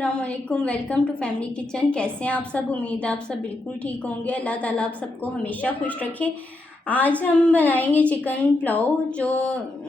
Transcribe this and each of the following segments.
अस्सलाम वालेकुम। Welcome to family kitchen. कैसे हैं आप सब? उम्मीद है आप सब बिल्कुल ठीक होंगे। अल्लाह ताला आप सबको हमेशा खुश रखे। आज हम बनाएंगे चिकन पुलाव। जो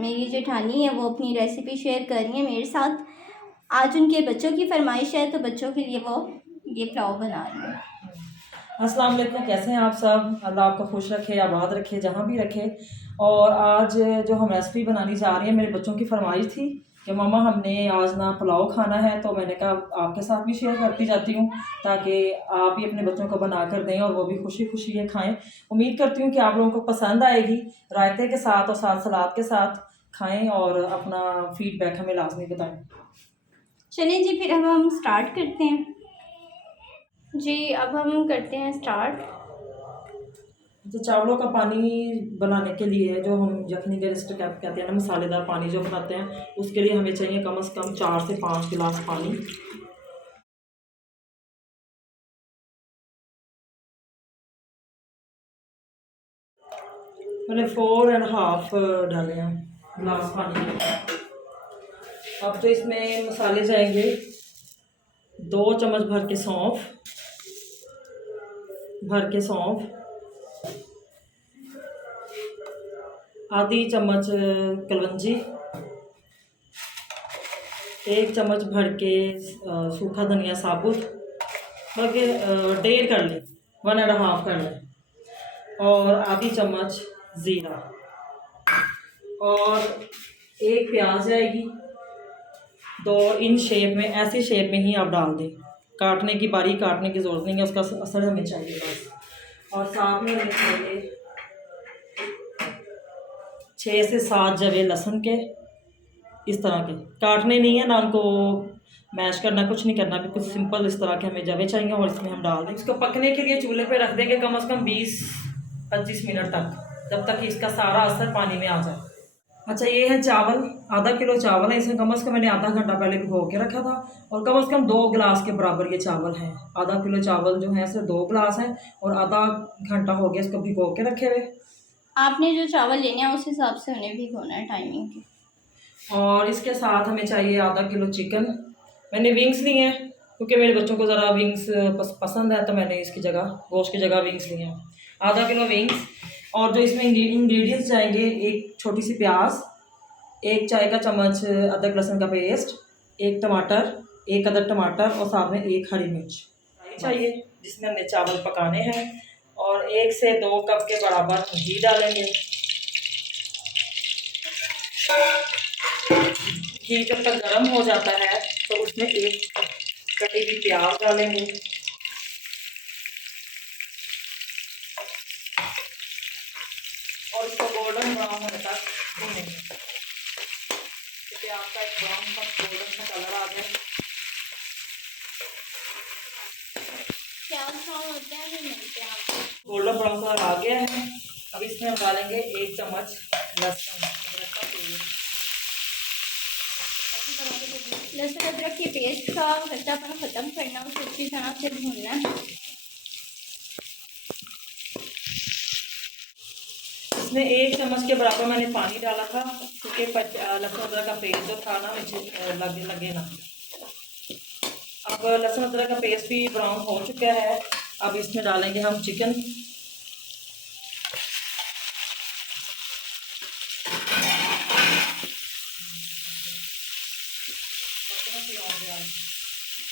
मेरी जेठानी है वो अपनी रेसिपी शेयर कर रही है मेरे साथ। आज उनके बच्चों की फरमाइश है तो बच्चों के लिए वो ये पुलाव बना रही है। अस्सलाम वालेकुम, कैसे हैं आप सब? अल्लाह आपको खुश रखे, आबाद रखे, जहाँ भी रखे। और आज जो हम रेसिपी बनाने जा रहे हैं, मेरे बच्चों की फरमाइश थी कि मम्मा हमने आज ना पुलाव खाना है, तो मैंने कहा आपके साथ भी शेयर करती जाती हूँ ताकि आप भी अपने बच्चों को बना कर दें और वो भी खुशी खुशी ये खाएं। उम्मीद करती हूँ कि आप लोगों को पसंद आएगी। रायते के साथ और साथ सलाद के साथ खाएं और अपना फीडबैक हमें लाजमी बताएं। चलिए जी, फिर अब हम स्टार्ट करते हैं। जी अब हम करते हैं स्टार्ट। तो चावलों का पानी बनाने के लिए जो हम यखनी के रिस्ट कहते हैं ना, मसालेदार पानी जो बनाते हैं, उसके लिए हमें चाहिए कम से कम 4 से 5 गिलास पानी। मैंने 4.5 डाले हैं गिलास पानी में। अब तो इसमें मसाले जाएंगे 2 चम्मच भर के सौंफ, आधी चम्मच कलवंजी, 1 चम्मच भर के सूखा धनिया साबुत, बल्कि 1.5 कर लें, 1.5 कर लें, और आधी चम्मच ज़ीरा, और 1 प्याज जाएगी। 2 इन शेप में, ऐसी शेप में ही आप डाल दें, काटने की बारीक काटने की ज़रूरत नहीं है, उसका असर हमें चाहिए बस। और साथ में हमें चाहिए 6 से 7 जवे लहसुन के, इस तरह के काटने नहीं है ना, उनको मैश करना, कुछ नहीं करना, बिल्कुल सिंपल इस तरह के हमें जवे चाहिए। और इसमें हम डाल दें, इसको पकने के लिए चूल्हे पे रख देंगे कम से कम 20-25 मिनट तक, जब तक कि इसका सारा असर पानी में आ जाए। अच्छा, ये है चावल, आधा किलो चावल है। इसमें कम से कम मैंने आधा घंटा पहले भिगो के रखा था, और कम से कम 2 गिलास के बराबर ये चावल हैं। आधा किलो चावल जो है सिर्फ 2 गिलास है, और आधा घंटा हो गया इसको भिगो के रखे हुए। आपने जो चावल लेने हैं उस हिसाब से उन्हें भिगोना है टाइमिंग के। और इसके साथ हमें चाहिए आधा किलो चिकन। मैंने विंग्स लिए हैं क्योंकि मेरे बच्चों को ज़रा विंग्स पसंद है, तो मैंने इसकी जगह, गोश्त की जगह विंग्स लिए हैं। आधा किलो विंग्स। और जो इसमें इंग्रेडिएंट्स जाएंगे, 1 छोटी सी प्याज, 1 चाय का चम्मच अदरक लहसुन का पेस्ट, 1 टमाटर, 1 अदर टमाटर, और साथ में 1 हरी मिर्च चाहिए, जिसमें हमने चावल पकाने हैं। और 1 से 2 कप के बराबर घी डालेंगे। घी जब तक गर्म हो जाता है तो उसमें 1 कटी हुई प्याज डालेंगे, और इसको गोल्डन ब्राउन होने तक भूनेंगे। तो प्याज का एक ब्राउन सा गोल्डन सा कलर आ जाए। गोल्डन ब्राउन कलर आ गया है। अब इसमें हम डालेंगे 1 चम्मच लहसुन अदरक का पेस्ट। लहसुन अदरक के पेस्ट का कच्चापन ख़त्म करना, उसे अच्छी तरह से भूनना है। इसमें 1 चम्मच के बराबर मैंने पानी डाला था, क्योंकि लहसुन अदरक का पेस्ट जो था ना मुझे लगे ना। अब लहसुन अदरक का पेस्ट भी ब्राउन हो चुका है। अब इसमें डालेंगे हम चिकन।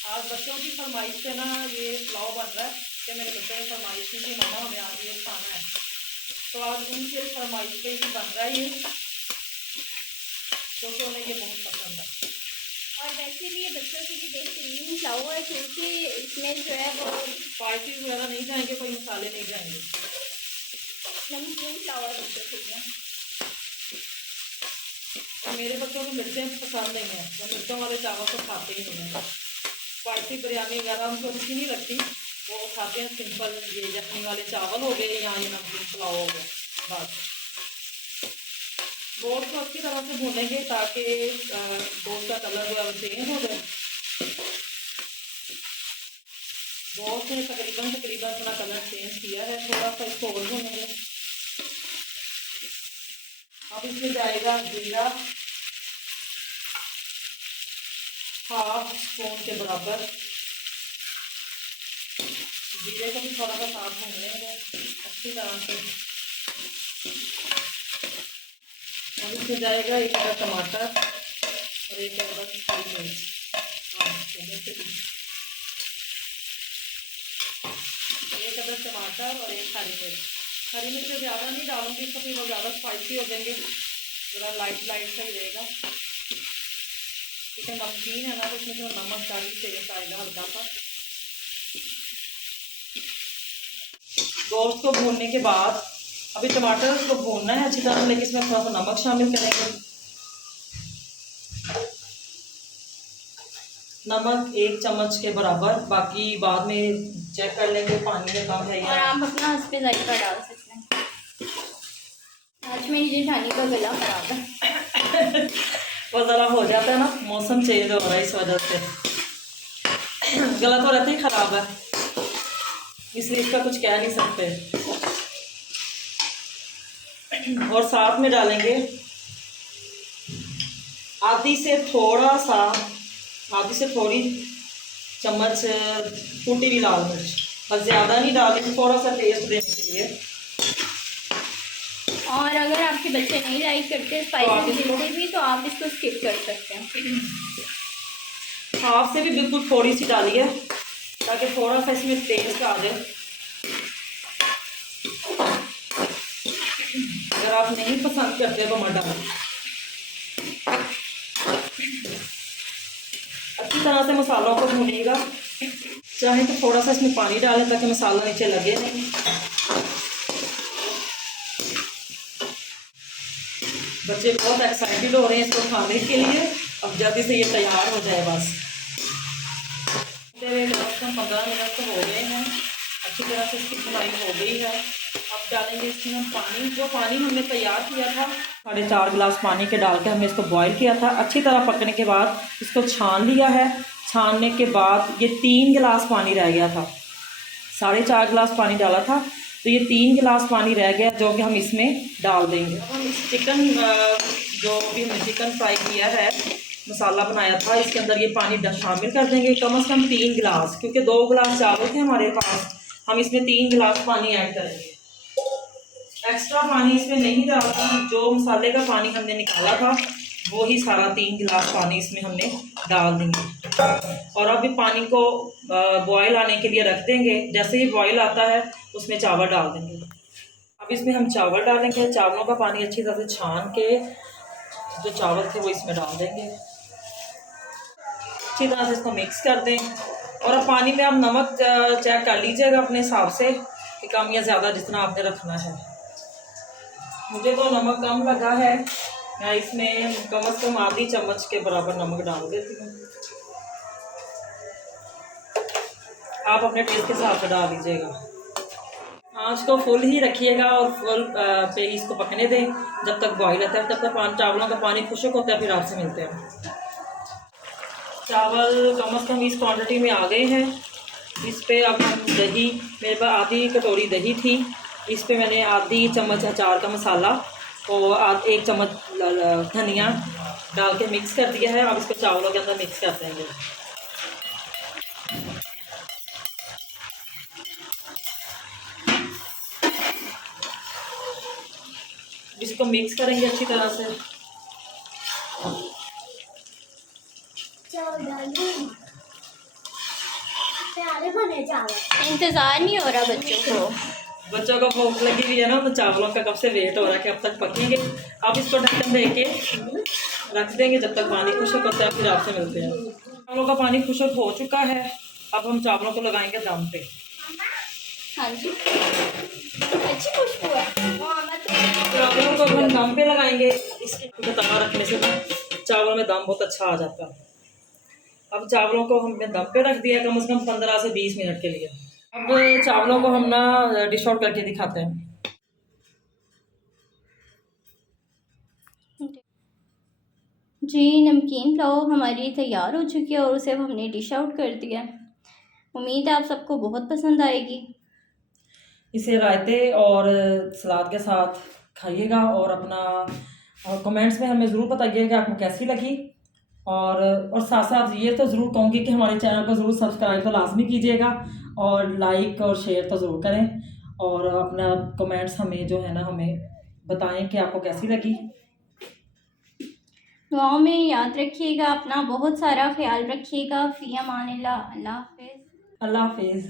आज बच्चों की फरमाइश पे ना ये पुलाव बन रहा है कि मेरे बच्चों की फरमाइश थी कि मामा हमें आज ये खाना है, तो आज उनके फरमाइश पे ही बन रहा है ये, क्योंकि उन्हें ये बहुत पसंद है। और वैसे भी ये बच्चों के लिए बेहतरीन पुलाव है, क्योंकि इसमें जो है वो स्पाइसी वगैरह नहीं जाएंगे, कोई मसाले नहीं जाएंगे, नमकीन पुलाव है बच्चों के लिए। मेरे बच्चों को मिर्चें पसंद नहीं है, वो मिर्चों वाले चावल तो खाते ही नहीं है। स्पाइसी बिरयानी वगैरह उनको अच्छी नहीं लगती, वो खाते हैं सिंपल ये यखनी वाले चावल हो गए या ये नमकीन पुलाव हो गया। बस गोश्त को अच्छी तरह से भूनेंगे ताकि गोश्त का कलर जो है वो चेंज हो जाए। गोश्त ने तकरीबन अपना कलर चेंज किया है, थोड़ा सा इसको और भूनेंगे। अब इसमें जाएगा जीरा, हाफ स्पून के बराबर जीरे को भी थोड़ा सा साफ भून लेंगे अच्छी तरह से। अब इसमें जाएगा 1 अदद टमाटर और 1 अदद हरी मिर्च। हाँ, 1 अदद टमाटर और 1 हरी मिर्च। हरी मिर्च ज़्यादा नहीं डालूंगी, इसको फिर वो ज़्यादा स्पाइसी हो जाएंगे, ज़रा लाइट लाइट सा ही रहेगा। क्योंकि नमकीन है ना, तो उसमें जो नमक चाहिए टेस्ट आएगा हल्का सा। गोश्त को भूनने के बाद अभी टमाटर को भूनना है अच्छी तरह, लेकिन इसमें थोड़ा सा नमक शामिल करेंगे। नमक 1 चम्मच के बराबर, बाकी बाद में चेक कर लेंगे पानी में कम है और या। आप अपना हस्बे जायका डाल सकते हैं। आज मेरी जेठानी का गला खराब है। वो ज़रा हो जाता है ना, मौसम चेंज हो रहा है, इस वजह से गला तो रहता ही ख़राब है, इसलिए इसका कुछ कह नहीं सकते। और साथ में डालेंगे आधी से थोड़ी चम्मच कुटी हुई लाल मिर्च, बस ज़्यादा नहीं डालेंगे, थोड़ा सा टेस्ट देने के लिए। और अगर आपके बच्चे नहीं लाइक करते स्पाइसी बिल्कुल भी, तो आप इसको स्किप कर सकते हैं। हाफ से भी बिल्कुल थोड़ी सी डालिए ताकि थोड़ा सा इसमें टेस्ट आ जाए। अगर आप नहीं पसंद करते तो मत डालें। अच्छी तरह से मसालों को भूनिएगा, चाहे तो थोड़ा सा इसमें पानी डालें ताकि मसाला नीचे लगे नहीं। बच्चे बहुत एक्साइटेड हो रहे हैं इसको खाने के लिए, अब जल्दी से ये तैयार हो जाए बस। कम 15 मिनट तो हो गए हैं, अच्छी तरह से इसकी भुनाई हो गई है। अब डालेंगे इसमें हम पानी। जो पानी हमने तैयार किया था 4.5 गिलास पानी के डाल के हमने इसको बॉईल किया था। अच्छी तरह पकने के बाद इसको छान लिया है। छानने के बाद ये 3 गिलास पानी रह गया था, 4.5 गिलास पानी डाला था, तो ये 3 गिलास पानी रह गया जो कि हम इसमें डाल देंगे। अब हम इस चिकन जो भी हमने चिकन फ्राई किया है, मसाला बनाया था, इसके अंदर ये पानी शामिल कर देंगे, कम से कम 3 गिलास, क्योंकि 2 गिलास चावल थे हमारे पास, हम इसमें 3 गिलास पानी ऐड करेंगे। एक्स्ट्रा पानी इसमें नहीं डालना, जो मसाले का पानी हमने निकाला था वो ही सारा 3 गिलास पानी इसमें हमने डाल देंगे। और अब पानी को बॉयल आने के लिए रख देंगे। जैसे ही बॉयल आता है उसमें चावल डाल देंगे। अब इसमें हम चावल डालेंगे, चावलों का पानी अच्छी तरह से छान के जो चावल थे वो इसमें डाल देंगे। अच्छी तरह से इसको मिक्स कर दें। और अब पानी में आप नमक चेक कर लीजिएगा अपने हिसाब से कि कम या ज़्यादा जितना आपने रखना है। मुझे तो नमक कम लगा है, मैं इसमें कम से कम आधी चम्मच के बराबर नमक डाल देती हूँ। आप अपने टेस्ट के हिसाब से डाल दीजिएगा। आँच को फुल ही रखिएगा और फुल पे ही इसको पकने दें जब तक बॉईल आता है, तब तक चावलों का पानी खुश्क होता है। फिर आपसे मिलते हैं। चावल कम से कम इस क्वांटिटी में आ गए हैं। इस पे अब हम दही, मेरे पास आधी कटोरी दही थी, इस पे मैंने आधी चम्मच अचार का मसाला और 1 चम्मच धनिया डाल के मिक्स कर दिया है। अब इसको चावलों के अंदर मिक्स कर देंगे। इसको मिक्स करेंगे अच्छी तरह से। इंतज़ार नहीं हो रहा बच्चों को। बच्चों को भूख लगी हुई है ना, तो चावलों का कब से वेट हो रहा है कि अब तक पकेंगे। अब इसको ढक्कन दे के रख देंगे जब तक पानी खुश्क होता है। फिर आपसे मिलते हैं। चावलों का पानी खुश्क हो चुका है, अब हम चावलों को लगाएंगे दम पे। हाँ जी, अच्छी खुशबू है। चावलों को हम दम पे लगाएंगे। इसके तवा रखने से ना चावल में दम बहुत अच्छा आ जाता है। अब चावलों को हमने दम पे रख दिया कम से कम 15 से 20 मिनट के लिए। अब चावलों को हम ना डिश आउट करके दिखाते हैं। जी, नमकीन पुलाव हमारी तैयार हो चुकी है और उसे अब हमने डिश आउट कर दिया। उम्मीद है आप सबको बहुत पसंद आएगी। इसे रायते और सलाद के साथ खाइएगा और अपना कमेंट्स में हमें ज़रूर बताइएगा कि आपको कैसी लगी। और साथ साथ ये तो ज़रूर कहूँगी कि हमारे चैनल को ज़रूर सब्सक्राइब तो लाजमी कीजिएगा और लाइक और शेयर तो ज़रूर करें और अपना कमेंट्स हमें जो है ना हमें बताएं कि आपको कैसी लगी। दुआओं में याद रखिएगा, अपना बहुत सारा ख्याल रखिएगा। फ़ी अमानिल्लाह, अल्लाह हाफ़िज़। अल्लाह हाफिज़।